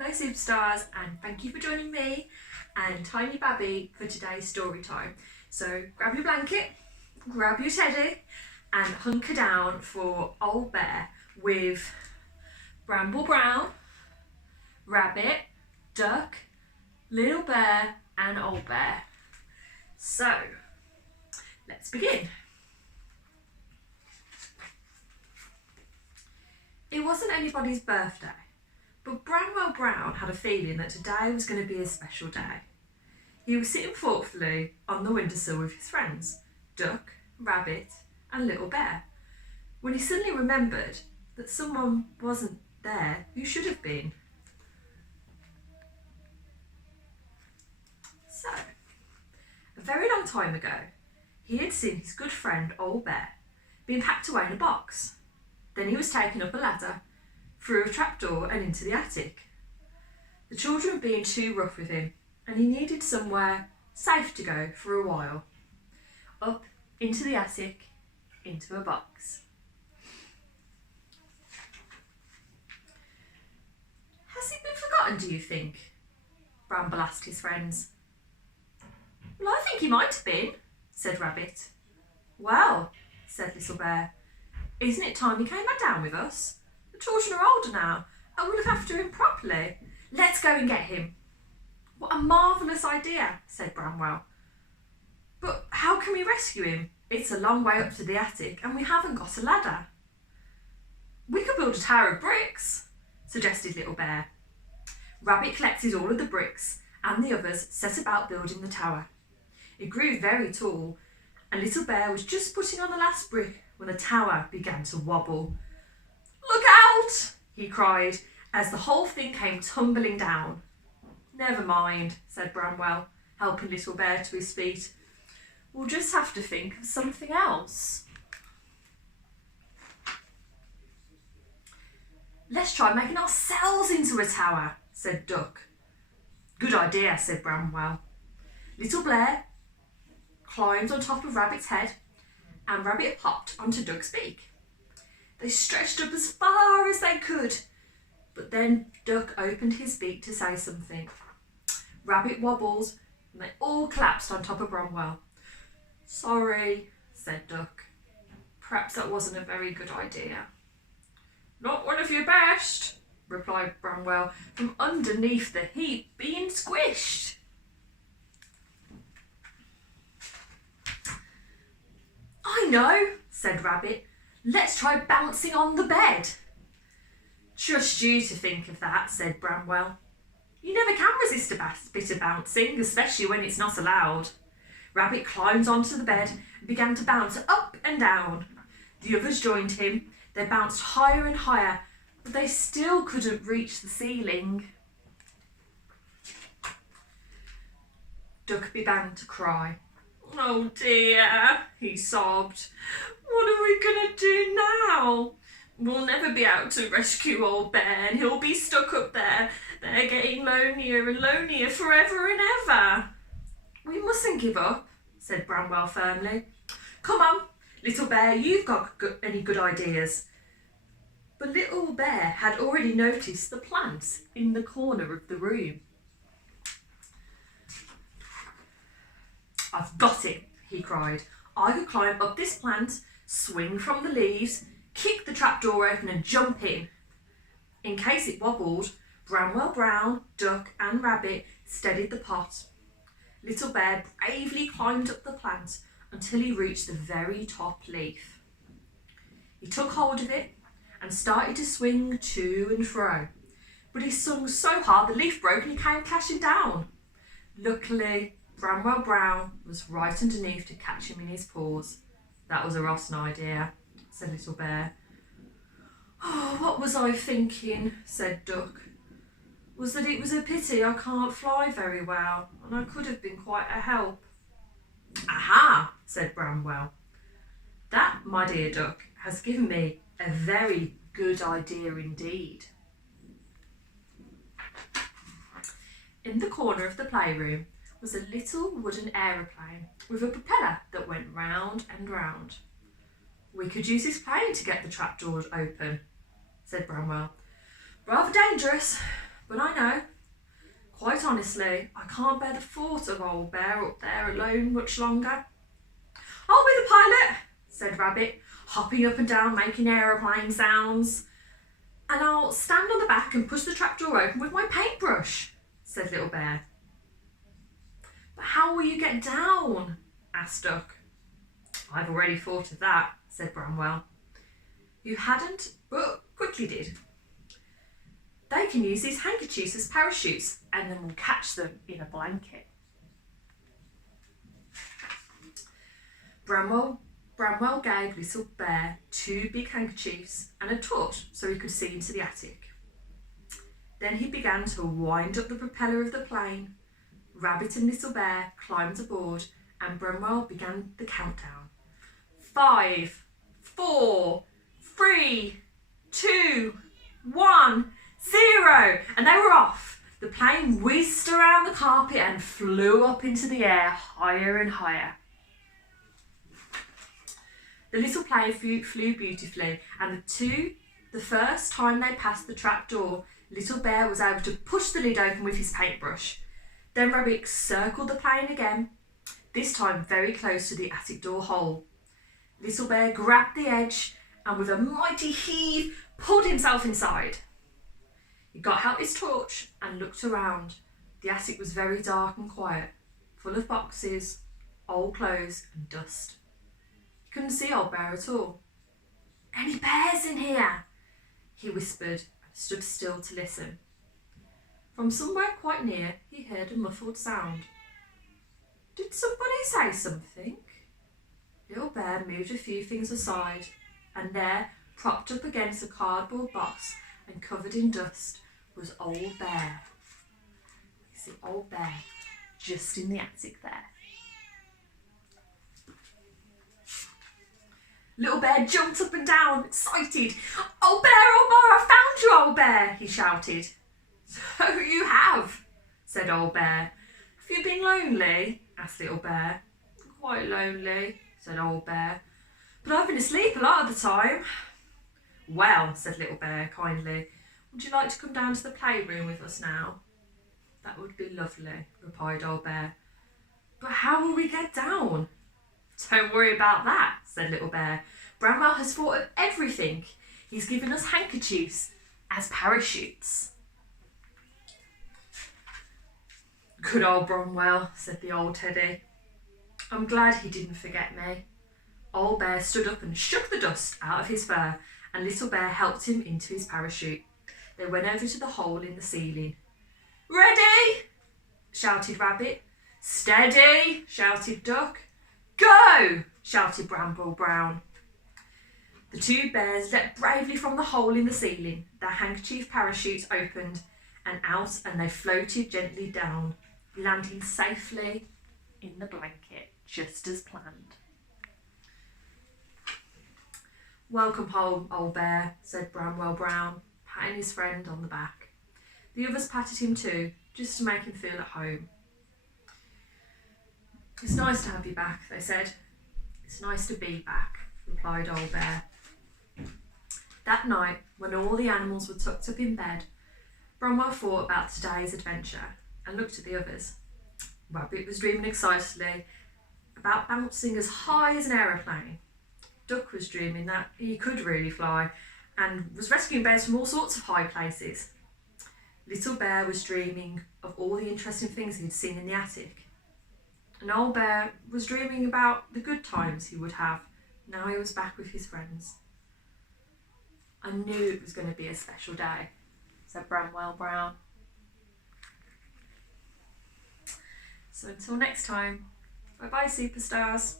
Hello superstars, and thank you for joining me and Tiny Babby for today's story time. So grab your blanket, grab your teddy and hunker down for Old Bear with Bramble Brown, Rabbit, Duck, Little Bear and Old Bear. So let's begin. It wasn't anybody's birthday, but Branwell Brown had a feeling that today was going to be a special day. He was sitting thoughtfully on the windowsill with his friends, Duck, Rabbit and Little Bear, when he suddenly remembered that someone wasn't there who should have been. So, a very long time ago, he had seen his good friend Old Bear being packed away in a box. Then he was taken up a ladder, through a trapdoor and into the attic. The children were being too rough with him, and he needed somewhere safe to go for a while. Up into the attic, into a box. Has he been forgotten, do you think? Bramble asked his friends. Well, I think he might have been, said Rabbit. Well, said Little Bear, isn't it time he came back down with us? The children are older now, and we'll look after him properly. Let's go and get him. What a marvellous idea, said Branwell. But how can we rescue him? It's a long way up to the attic, and we haven't got a ladder. We could build a tower of bricks, suggested Little Bear. Rabbit collected all of the bricks, and the others set about building the tower. It grew very tall, and Little Bear was just putting on the last brick when the tower began to wobble. Look out! He cried as the whole thing came tumbling down. Never mind, said Branwell, helping Little Bear to his feet. We'll just have to think of something else. Let's try making ourselves into a tower, said Duck. Good idea, said Branwell. Little Bear climbed on top of Rabbit's head, and Rabbit hopped onto Duck's beak. They stretched up as far as they could, but then Duck opened his beak to say something. Rabbit wobbled, and they all collapsed on top of Branwell. Sorry, said Duck. Perhaps that wasn't a very good idea. Not one of your best, replied Branwell, from underneath the heap, being squished. I know, said Rabbit. Let's try bouncing on the bed. Trust you to think of that, said Branwell. You never can resist a bit of bouncing, especially when it's not allowed. Rabbit climbed onto the bed and began to bounce up and down. The others joined him. They bounced higher and higher, but they still couldn't reach the ceiling. Duck began to cry. Oh dear, he sobbed. What are we going to do now? We'll never be able to rescue Old Bear, and he'll be stuck up there. They're getting lonelier and lonelier forever and ever. We mustn't give up, said Branwell firmly. Come on, Little Bear, you've got any good ideas. But Little Bear had already noticed the plants in the corner of the room. I've got it, he cried. I could climb up this plant, swing from the leaves, kick the trapdoor open and jump in. In case it wobbled, Branwell Brown, Duck and Rabbit steadied the pot. Little Bear bravely climbed up the plant until he reached the very top leaf. He took hold of it and started to swing to and fro, but he swung so hard the leaf broke and he came crashing down. Luckily, Branwell Brown was right underneath to catch him in his paws. That was a rotten idea, said Little Bear. Oh, what was I thinking, said Duck. Was that it was a pity I can't fly very well, and I could have been quite a help. Aha, said Branwell. That, my dear Duck, has given me a very good idea indeed. In the corner of the playroom was a little wooden aeroplane with a propeller that went round and round. We could use this plane to get the trapdoor open, said Branwell. Rather dangerous, But I know, quite honestly, I can't bear the thought of old Bear up there alone much longer. I'll be the pilot, said Rabbit, hopping up and down, making aeroplane sounds. And I'll stand on the back and push the trapdoor open with my paintbrush, said Little Bear. But how will you get down? Asked Duck. I've already thought of that, said Bramwell. You hadn't, but quickly did. They can use these handkerchiefs as parachutes, and then we'll catch them in a blanket. Bramwell gave Little Bear 2 big handkerchiefs and a torch so he could see into the attic. Then he began to wind up the propeller of the plane. Rabbit and Little Bear climbed aboard, and Bramwell began the countdown. 5, 4, 3, 2, 1, 0, and they were off. The plane whizzed around the carpet and flew up into the air higher and higher. The little plane flew beautifully, and the first time they passed the trap door, Little Bear was able to push the lid open with his paintbrush. Then Rabbit circled the plane again, this time very close to the attic door hole. Little Bear grabbed the edge and with a mighty heave pulled himself inside. He got out his torch and looked around. The attic was very dark and quiet, full of boxes, old clothes and dust. He couldn't see old Bear at all. Any bears in here? He whispered and stood still to listen. From somewhere quite near, he heard a muffled sound. Did somebody say something? Little Bear moved a few things aside, and there, propped up against a cardboard box and covered in dust, was Old Bear. You see Old Bear just in the attic there. Little Bear jumped up and down, excited. Old Bear, I found you, Old Bear, he shouted. So you have, said Old Bear. Have you been lonely? Asked Little Bear. Quite lonely, said Old Bear. But I've been asleep a lot of the time. Well, said Little Bear kindly, would you like to come down to the playroom with us now? That would be lovely, replied Old Bear. But how will we get down? Don't worry about that, said Little Bear. Bramwell has thought of everything. He's given us handkerchiefs as parachutes. Good old Bramwell, said the old Teddy. I'm glad he didn't forget me. Old Bear stood up and shook the dust out of his fur, and Little Bear helped him into his parachute. They went over to the hole in the ceiling. Ready? Shouted Rabbit. Steady, shouted Duck. Go! Shouted Bramble Brown. The 2 bears leapt bravely from the hole in the ceiling. Their handkerchief parachutes opened and out, and they floated gently down, landing safely in the blanket, just as planned. Welcome home, Old Bear, said Bramwell Brown, patting his friend on the back. The others patted him too, just to make him feel at home. It's nice to have you back, they said. It's nice to be back, replied Old Bear. That night, when all the animals were tucked up in bed, Bramwell thought about today's adventure and looked at the others. Rabbit was dreaming excitedly about bouncing as high as an aeroplane. Duck was dreaming that he could really fly and was rescuing bears from all sorts of high places. Little Bear was dreaming of all the interesting things he'd seen in the attic. And Old Bear was dreaming about the good times he would have now he was back with his friends. I knew it was going to be a special day, said Bramwell Brown. So until next time, bye-bye, superstars.